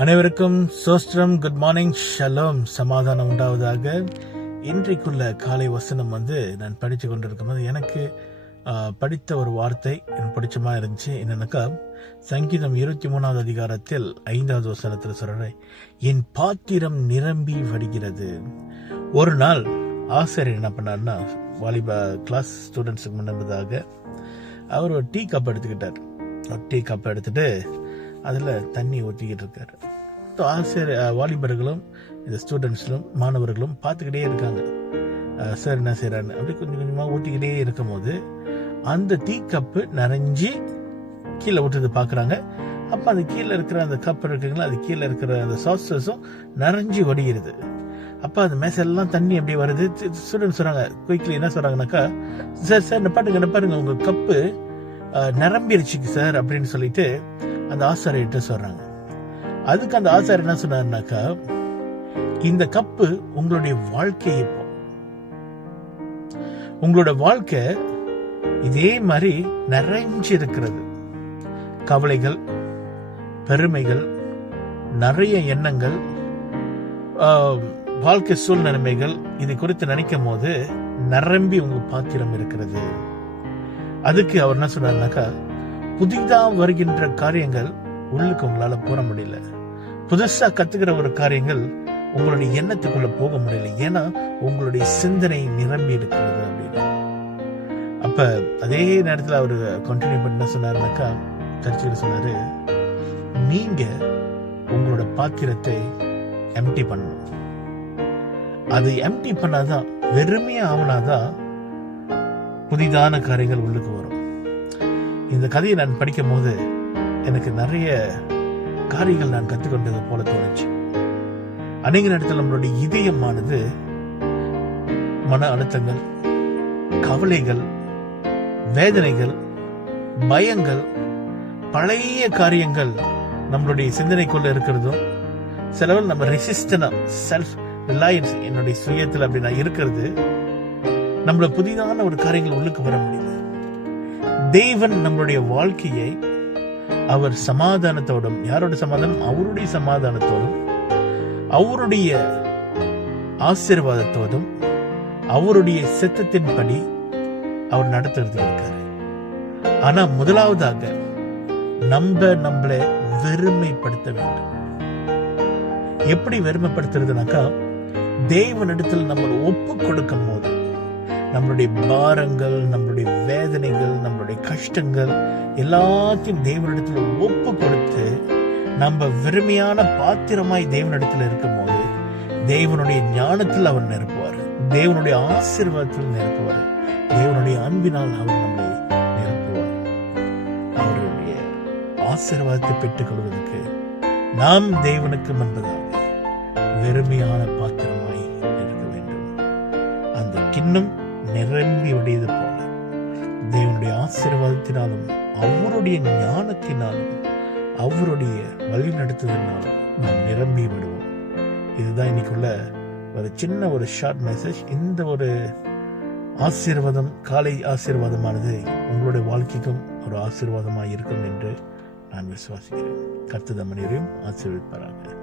அனைவருக்கும் சோஸ்திரம், good morning, shalom, சமாதானம் உண்டாவதாக. இன்றைக்குள்ள காலை வசனம் நான் படித்து கொண்டிருக்கும் போது எனக்கு படித்த ஒரு வார்த்தை எனக்கு பிடிச்சமா இருந்துச்சு. என்னன்னாக்கா, சங்கீதம் 23வது அதிகாரத்தில் 5வது வசனத்தில் சொல்றேன், என் பாத்திரம் நிரம்பி வடிகிறது. ஒரு நாள் ஆசிரியர் என்ன பண்ணார்னா, வாலிபா கிளாஸ் ஸ்டூடெண்ட்ஸுக்கு முன்னதாக அவர் ஒரு டீ கப் எடுத்துக்கிட்டார். டீ கப் எடுத்துட்டு அதில் தண்ணி ஊற்றிக்கிட்டு இருக்காரு. ஆசிரியர் வாலிபர்களும் இந்த ஸ்டூடெண்ட்ஸ்லும் மாணவர்களும் பார்த்துக்கிட்டே இருக்காங்க, சார் என்ன செய்யறான்னு. அப்படி கொஞ்சம் கொஞ்சமாக ஊற்றிக்கிட்டே இருக்கும் போது அந்த டீ கப்பு நிறைஞ்சி கீழே விட்டுறது பார்க்குறாங்க. அப்போ அது கீழே இருக்கிற அந்த கப் இருக்குங்களா, அது கீழே இருக்கிற அந்த சாஸஸும் நிறைஞ்சி வடிகிறது. அப்போ அந்த மேசெல்லாம் தண்ணி அப்படி வருது. ஸ்டூடெண்ட்ஸ் சொல்கிறாங்க, குயிக்லி என்ன சொல்கிறாங்கனாக்கா, சார் பாருங்க உங்கள் கப்பு நிரம்பிருச்சுக்கு சார் அப்படின்னு சொல்லிட்டு அந்த ஆசாரியர்கிட்ட சொல்றாங்க. அதுக்கு அந்த ஆசாரியர் என்ன சொன்னாருனாக்கா, இந்த கப்பு உங்களுடைய வாழ்க்கை, இப்போ உங்களோட வாழ்க்கை இதே மாதிரி நிறைஞ்சு இருக்கிறது. கவலைகள், பெருமைகள், நிறைய எண்ணங்கள், வாழ்க்கை சூழ்நிலைமைகள், இது குறித்து நினைக்கும் போது நிரம்பி உங்க பாத்திரம் இருக்கிறது. அதுக்கு அவர் என்ன சொன்னார்னாக்கா, புதிதா வருகின்ற காரியங்கள் உள்ளுக்கு உங்களால போற முடியல, புதுசா கத்துக்கிற ஒரு காரியங்கள் உங்களுடைய எண்ணத்துக்குள்ள போக முடியல, ஏன்னா உங்களுடைய சிந்தனை நிரம்பி இருக்கிறது அப்படின்னு. அப்ப அதே நேரத்தில் அவரு கண்டினியூ பண்ண சொன்னாருனாக்கா, சர்ச்சையில் சொன்னாரு, நீங்க உங்களோட பாத்திரத்தை எம்டி பண்ணணும். அது எம்டி பண்ணாதான், வெறுமையா ஆவனாதான் புதிதான காரியங்கள் உள்ளுக்கு வரும். இந்த கதையை நான் படிக்கும் போது எனக்கு நிறைய காரியங்கள் நான் கற்றுக்கொண்டது போல தோணுச்சு. அநேக நேரத்தில் நம்மளுடைய இதயமானது மன அழுத்தங்கள், கவலைகள், வேதனைகள், பயங்கள், பழைய காரியங்கள் நம்மளுடைய சிந்தனைக்குள்ள இருக்கிறதும், சிலவள் நம்ம ரெசிஸ்டனா செல்ஃப் ரிலையன்ஸ், என்னுடைய சுயத்தில் அப்படி நான் இருக்கிறது, நம்மள புதிதான ஒரு காரியங்கள் உள்ளுக்கு வர முடியல. தேவன் நம்மளுடைய வாழ்க்கையை அவர் சமாதானத்தோடும், யாரோட சமாதானம்? அவருடைய சமாதானத்தோடும், அவருடைய ஆசீர்வாதத்தோடும், அவருடைய சித்தத்தின்படி அவர் நடத்துறது இருக்காரு. ஆனா முதலாவதாக நம்மளை வெறுமைப்படுத்த வேண்டும். எப்படி வெறுமைப்படுத்துறதுனாக்கா, தேவனிடத்தில் நம்ம ஒப்பு கொடுக்கும் போது நம்மளுடைய பாரங்கள், நம்மளுடைய வேதனைகள், நம்மளுடைய கஷ்டங்கள் எல்லாத்தையும் தேவனிடத்தில் ஒப்பு கொடுத்து நம்ம வெறுமையான பாத்திரமாய் தேவனிடத்தில் இருக்கும் போது தேவனுடைய ஞானத்தில் அவர் நிரப்புவார், தேவனுடைய ஆசீர்வாதத்தில் நிரப்புவார், தேவனுடைய அன்பினால் அவர் நம்மை நிரப்புவார். அவருடைய ஆசீர்வாதத்தை பெற்றுக் கொள்வதற்கு நாம் தேவனுக்கு முன்பதாக வெறுமையான பாத்திரமாய் இருக்க வேண்டும். அந்த கிண்ணம் நிரம்பி வடியது போல தேவனுடைய ஆசீர்வாதத்தினாலும், அவருடைய ஞானத்தினாலும், அவருடைய வழி நடத்துவதனாலும் நாம் நிரம்பி விடுவோம். இதுதான் இன்னைக்குள்ள ஒரு சின்ன ஒரு ஷார்ட் மெசேஜ். இந்த ஒரு ஆசீர்வாதம், காலை ஆசீர்வாதமானது உங்களுடைய வாழ்க்கைக்கும் ஒரு ஆசீர்வாதமாக இருக்கும் என்று நான் விசுவாசிக்கிறேன். கர்த்தர் நம்மை ஆசீர்வதிப்பாராக.